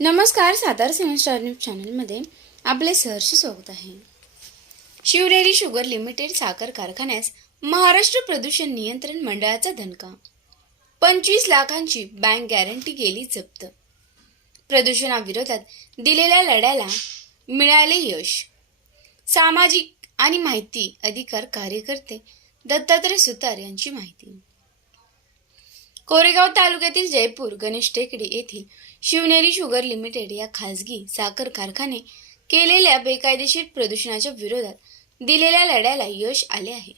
नमस्कार Satara star news चॅनलमध्ये आपले सहर्ष स्वागत आहे. शिवनेरी शुगर लिमिटेड साखर कारखान्यास महाराष्ट्र प्रदूषण नियंत्रण मंडळाचा धनका. पंचवीस लाखांची बँक गॅरंटी गेली जप्त. प्रदूषणाविरोधात दिलेल्या लढ्याला मिळाले यश. सामाजिक आणि माहिती अधिकार कार्यकर्ते दत्तात्रय सुतार यांची माहिती. कोरेगाव तालुक्यातील जयपूर गणेश टेकडी येथील शिवनेरी शुगर लिमिटेड या खासगी साखर कारखाने केलेल्या बेकायदेशीर प्रदूषणाच्या विरोधात दिलेल्या लढ्याला यश आले आहे.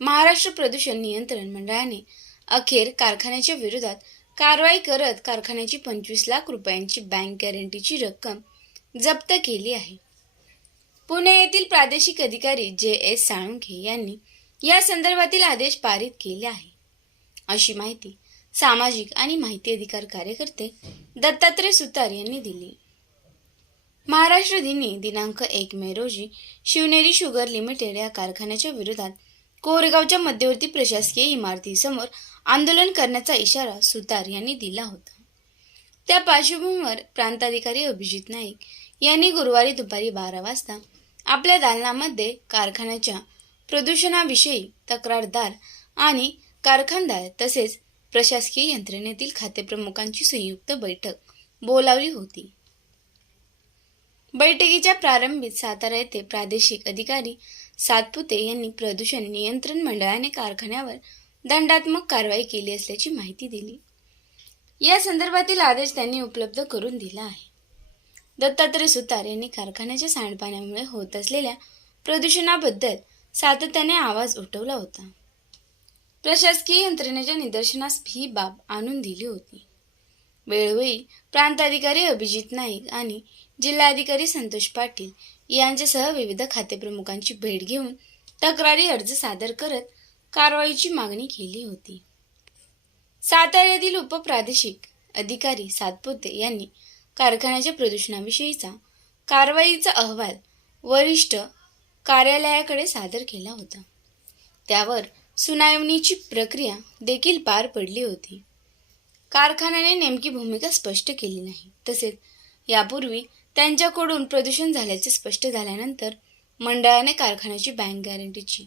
महाराष्ट्र प्रदूषण नियंत्रण मंडळाने अखेर कारखान्याच्या विरोधात कारवाई करत कारखान्याची पंचवीस लाख रुपयांची बँक गॅरंटीची रक्कम जप्त केली आहे. पुणे येथील प्रादेशिक अधिकारी जे एस साळुंखे यांनी या संदर्भातील आदेश पारित केले आहे. अशी माहिती सामाजिक आणि माहिती अधिकार कार्यकर्ते दत्तात्रय सुतार यांनी दिली. महाराष्ट्र दिनी दिनांक एक मे रोजी शिवनेरी शुगर लिमिटेड या कारखान्याच्या विरोधात कोरेगावच्या मध्यवर्ती प्रशासकीय इमारतीसमोर आंदोलन करण्याचा इशारा सुतार यांनी दिला होता. त्या पार्श्वभूमीवर प्रांताधिकारी अभिजित नाईक यांनी गुरुवारी दुपारी बारा वाजता आपल्या दालनामध्ये कारखान्याच्या प्रदूषणाविषयी तक्रारदार आणि कारखानदार तसेच प्रशासकीय यंत्रणेतील खातेप्रमुखांची संयुक्त बैठक बोलावली होती. बैठकीच्या प्रारंभीत सातारा येथे प्रादेशिक अधिकारी सातपुते यांनी प्रदूषण नियंत्रण मंडळाने कारखान्यावर दंडात्मक कारवाई केली असल्याची माहिती दिली. या संदर्भातील आदेश त्यांनी उपलब्ध करून दिला आहे. दत्तात्रय सुतार यांनी कारखान्याच्या सांडपाण्यामुळे होत असलेल्या प्रदूषणाबद्दल सातत्याने आवाज उठवला होता. प्रशासकीय यंत्रणेच्या निदर्शनास ही बाब आणून दिली होती. वेळोवेळी प्रांताधिकारी अभिजित नाईक आणि जिल्हाधिकारी संतोष पाटील यांच्यासह विविध खातेप्रमुखांची भेट घेऊन तक्रारी अर्ज सादर करत कारवाईची मागणी केली होती. साताऱ्यातील उपप्रादेशिक अधिकारी सातपोते यांनी कारखान्याच्या प्रदूषणाविषयीचा कारवाईचा अहवाल वरिष्ठ कार्यालयाकडे सादर केला होता. त्यावर सुनावणीची प्रक्रिया देखील पार पडली होती. कारखान्याने नेमकी भूमिका स्पष्ट केली नाही. तसेच यापूर्वी त्यांच्याकडून प्रदूषण झाल्याचे स्पष्ट झाल्यानंतर मंडळाने कारखान्याची बँक गॅरंटीची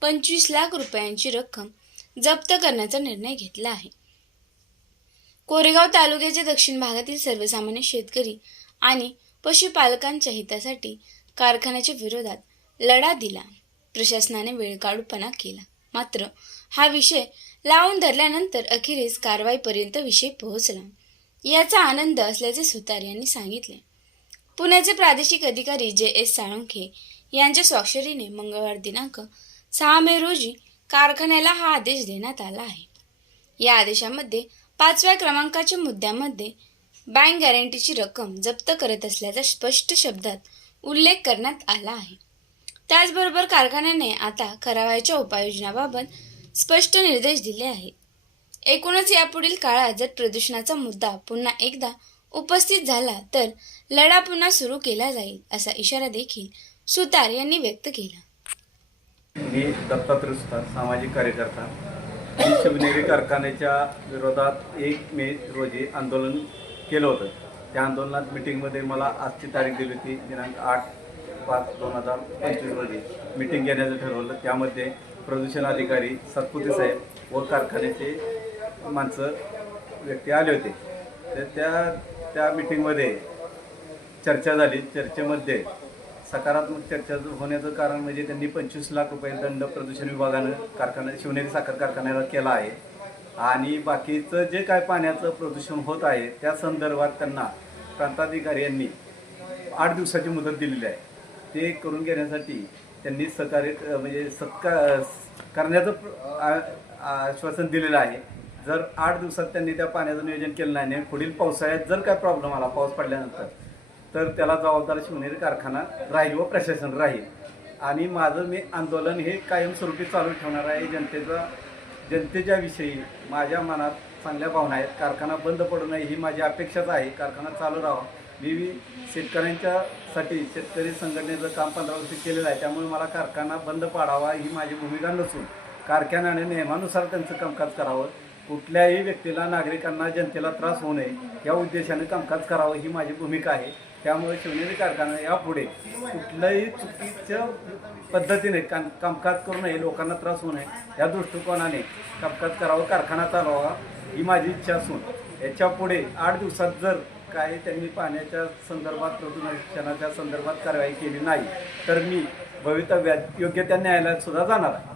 पंचवीस लाख रुपयांची रक्कम जप्त करण्याचा निर्णय घेतला आहे. कोरेगाव तालुक्याच्या दक्षिण भागातील सर्वसामान्य शेतकरी आणि पशुपालकांच्या हितासाठी कारखान्याच्या विरोधात लढा दिला. प्रशासनाने वेळकाढूपणा केला. मात्र हा विषय लावून धरल्यानंतर अखेरीस कारवाईपर्यंत विषय पोहोचला. याचा आनंद असल्याचे सुतार यांनी सांगितले. पुण्याचे प्रादेशिक अधिकारी जे एस साळुंखे यांच्या स्वाक्षरीने मंगळवार दिनांक सहा मे रोजी कारखान्याला हा आदेश देण्यात आला आहे. या आदेशामध्ये पाचव्या क्रमांकाच्या मुद्द्यामध्ये बँक गॅरंटीची रक्कम जप्त करत असल्याचा स्पष्ट शब्दात उल्लेख करण्यात आला आहे. त्याचबरोबर कारखान्याने आता करावयाच्या उपाययोजनाबाबत स्पष्ट निर्देश दिले आहेत. एकूणच यापुढील काळात जर प्रदूषणाचा मुद्दा पुन्हा एकदा उपस्थित झाला तर लढा पुन्हा सुरू केला जाईल असा इशारा देखील सुतार यांनी व्यक्त केला. मी दत्तात्रय सुतार सामाजिक कार्यकर्ता. शिवनेरी कारखान्याच्या विरोधात एक मे रोजी आंदोलन केलं होतं. त्या आंदोलनात मिटिंगमध्ये मला आजची तारीख दिली होती दिनांक आठ पाच दोन हजार पंचवीस रोजी मिटिंग घेण्याचं ठरवलं. त्यामध्ये प्रदूषण अधिकारी सतपुते साहेब व कारखान्याचे माणसं व्यक्ती आले होते. तर त्या त्या मिटिंगमध्ये चर्चा झाली. चर्चेमध्ये सकारात्मक चर्चा होण्याचं कारण म्हणजे त्यांनी पंचवीस लाख रुपये दंड प्रदूषण विभागानं कारखाना शिवनेरी साखर कारखान्याला केला आहे. आणि बाकीचं जे काय पाण्याचं प्रदूषण होत आहे त्या संदर्भात त्यांना प्रांताधिकारी यांनी आठ दिवसाची मुदत दिलेली आहे. ते करून घेण्यासाठी त्यांनी सहकार्य म्हणजे सत्कार करण्याचं आश्वासन दिलेलं आहे. जर आठ दिवसात त्यांनी त्या पाण्याचं नियोजन केलं नाही आणि पुढील पावसाळ्यात जर काय प्रॉब्लेम आला पाऊस पडल्यानंतर तर त्याला जबाबदार शिवनेरी कारखाना राहील व प्रशासन राहील. आणि माझं मी आंदोलन हे कायमस्वरूपी चालू ठेवणार आहे. जनतेचा जनतेच्या विषयी माझ्या मनात चांगल्या भावना आहेत. कारखाना बंद पडू नये ही माझी अपेक्षाच आहे. कारखाना चालू राहावा. मी शेतकऱ्यांच्यासाठी शेतकरी संघटनेचं काम पंधरा वर्ष केलेलं आहे. त्यामुळे मला कारखाना बंद पाडावा ही माझी भूमिका नसून कारखान्याने नियमानुसार त्यांचं कामकाज करावं. कुठल्याही व्यक्तीला नागरिकांना जनतेला त्रास होऊ नये. या उद्देशाने कामकाज करावं ही माझी भूमिका आहे. त्यामुळे शिवनेरी कारखाना यापुढे कुठल्याही चुकीच्या पद्धतीने काम कामकाज करू नये. लोकांना त्रास होऊ नये. या दृष्टिकोनाने कामकाज करावं कारखाना चालवावा ही माझी इच्छा असून. याच्यापुढे आठ दिवसात जर काही त्यांनी पाण्याच्या संदर्भात प्रदूषणाच्या संदर्भात कारवाई केली नाही. तर मी भवितव्यात योग्य त्या न्यायालयात सुद्धा जाणार आहे.